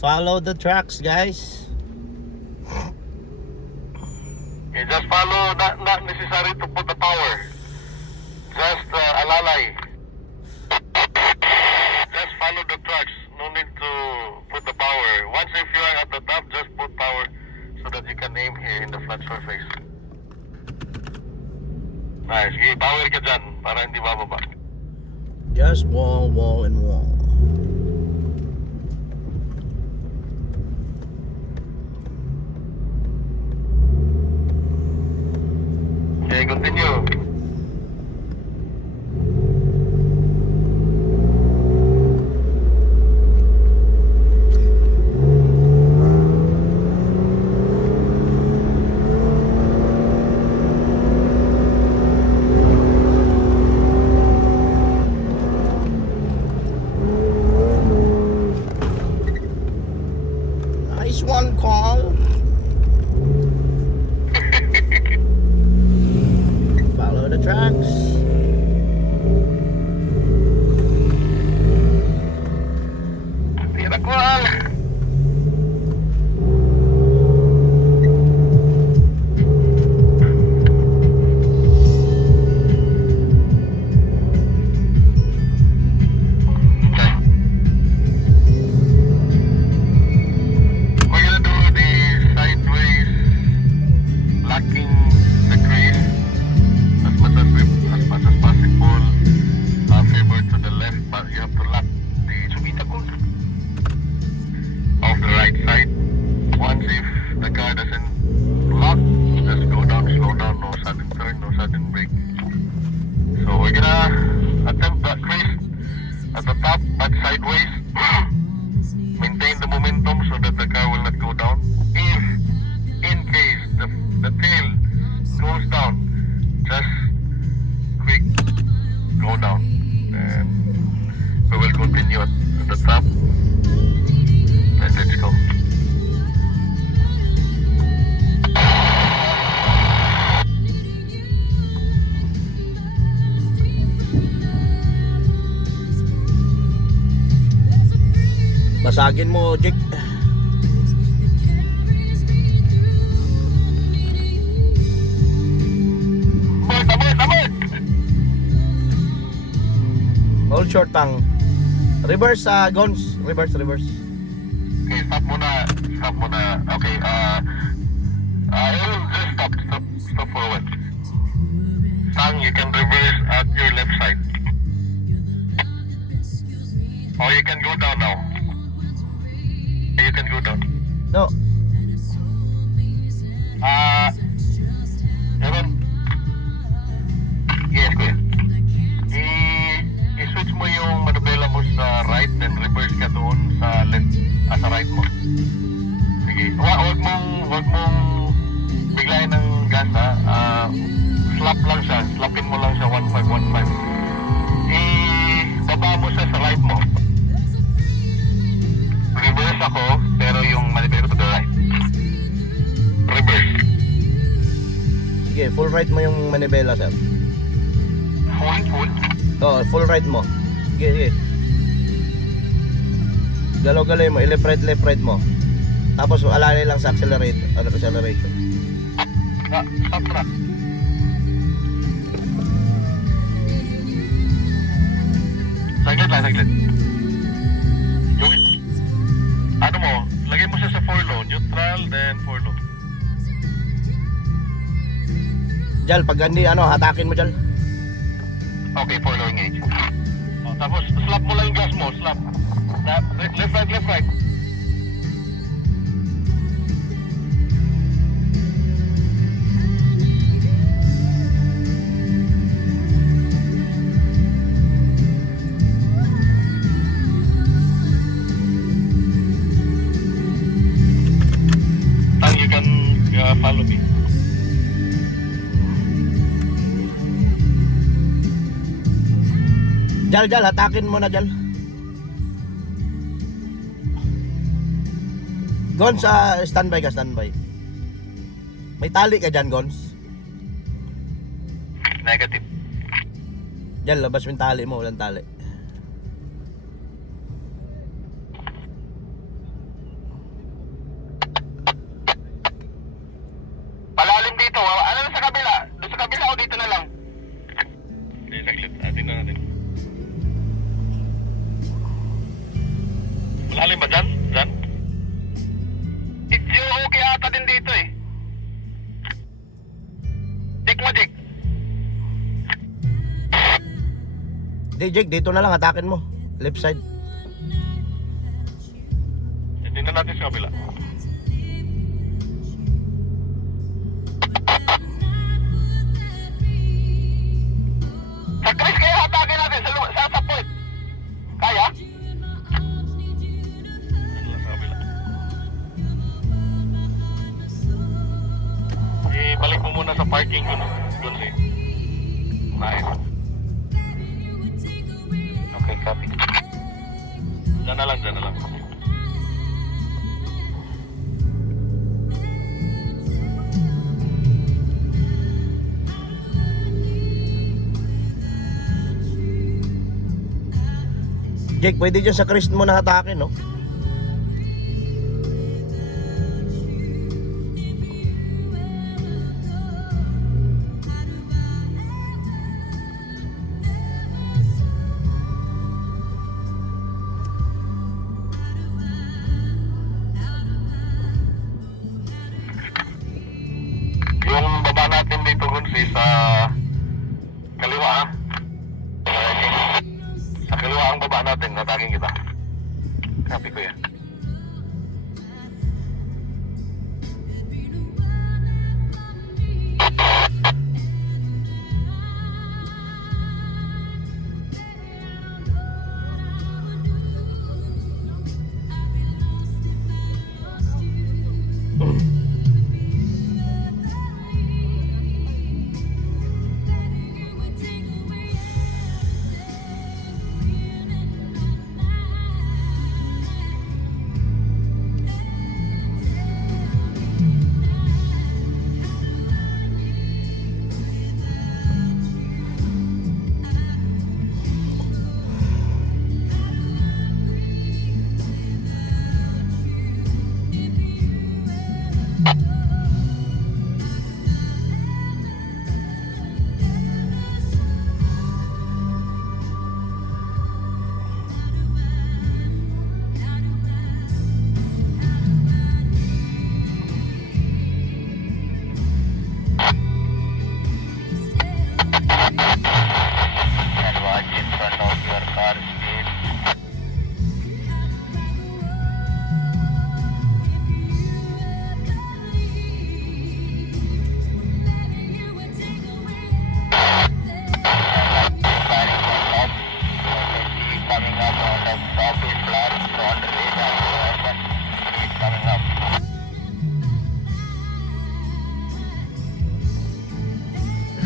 follow the tracks, guys. Okay, just follow, not, not necessary to put the power. Just uh, alalay. Just follow the tracks. No need to put the power. Once if you are at the top, just put power so that you can aim here in the flat surface. Nice. Okay, power ka dyan para hindi bababa. Just wall, wall, and wall. Okay, continue. The top, but sideways. Basagin mo, Jake. Hold short tang. Reverse, uh, guns. Reverse, reverse. Okay, stop muna. Stop muna. Okay, uh, uh, just stop, stop, stop forward. Sang, you can reverse at your left side. Or you can go down now. You can go down. No. Ah, full right mo yung manibela, sir. Full, full. Oo, full right mo. Sige, sige. Galaw-galaw mo, i-left right, left right mo. Tapos alalay lang sa accelerate, ano, acceleration. Ah, stop track. Saglit lang, saglit. Jal, pag hindi, ano, hatakin mo, Jal. Okay, for low engage. Oh, tapos, slap mo lang yung gas mo, slap. Slap, left, left, right, left, right. Jal, Jal, hatakin mo na, Jal. Gons, ah, standby ka, standby. May tali ka dyan, Gons. Negative. Jal, labas mo yung tali mo, walang tali. Hindi, Jake, dito na lang, atakin mo. Left side. Hindi na natin sa kabila. Sa Chris, kaya hatakin natin sa, sa, point. Kaya? Ibalik mo muna sa parking dun, dun si. Nice. Okay, copy. Diyan na lang, diyan na lang. Jake, pwede dyan sa Chris mo na hatakin, no?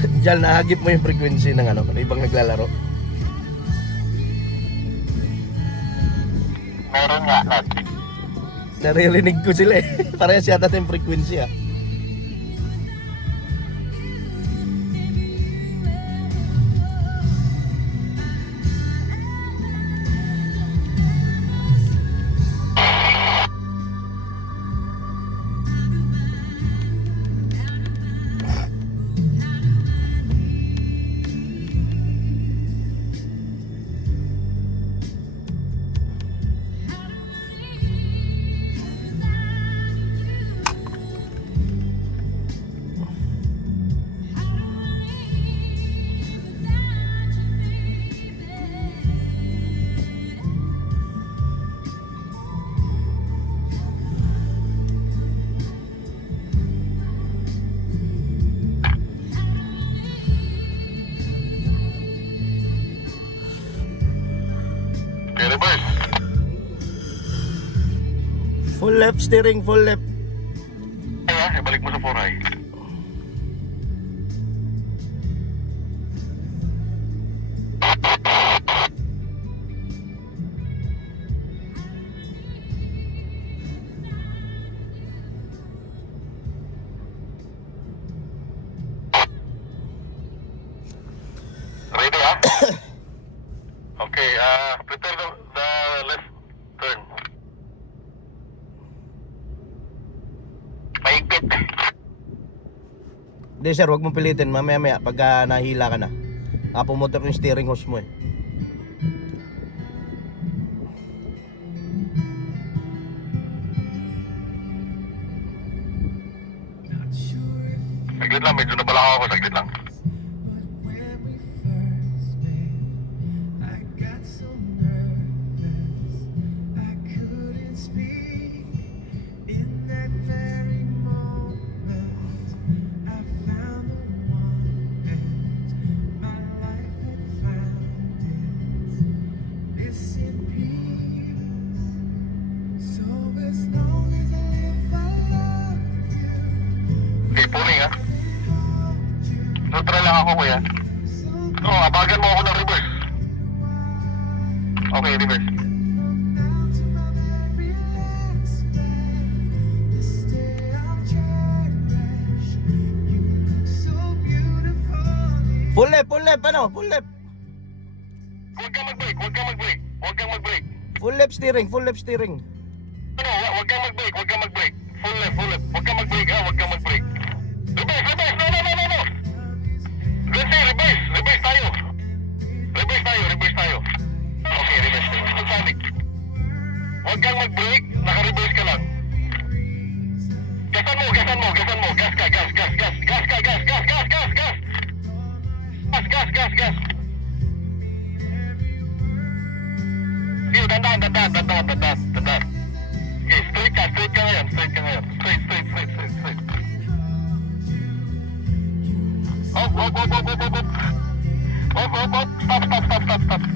Diyan, nahagip mo yung frequency ng ano, ng ibang naglalaro. Meron nga, Nat. Naririnig ko sila eh. Parehas yata yung frequency, ah. Left steering, full left. Kaya, ibalik mo sa 4i. Hindi sir, wag mong pilitin. Mamaya maya, pagka ah, nahila ka na. Ah, Napumotor yung steering hose mo eh. Saglit lang, medyo nabala ako. Saglit lang. kuya. Oo, oh, abagan mo ako ng reverse. Okay, reverse. Full left, full left, ano? Full left. Huwag kang mag-brake, huwag kang mag-brake, huwag kang mag-brake. Full left steering, full left steering. Ano, huwag kang mag-brake, huwag kang mag-brake. Full left, bad, the bad, the bad, the bad, bad. Hey, straight, uh, straight canayım, straight canayım. Straight, straight, straight, straight, straight. oh, oh, oh, oh, oh, oh, oh, hop, hop. Stop, stop, stop, stop, stop.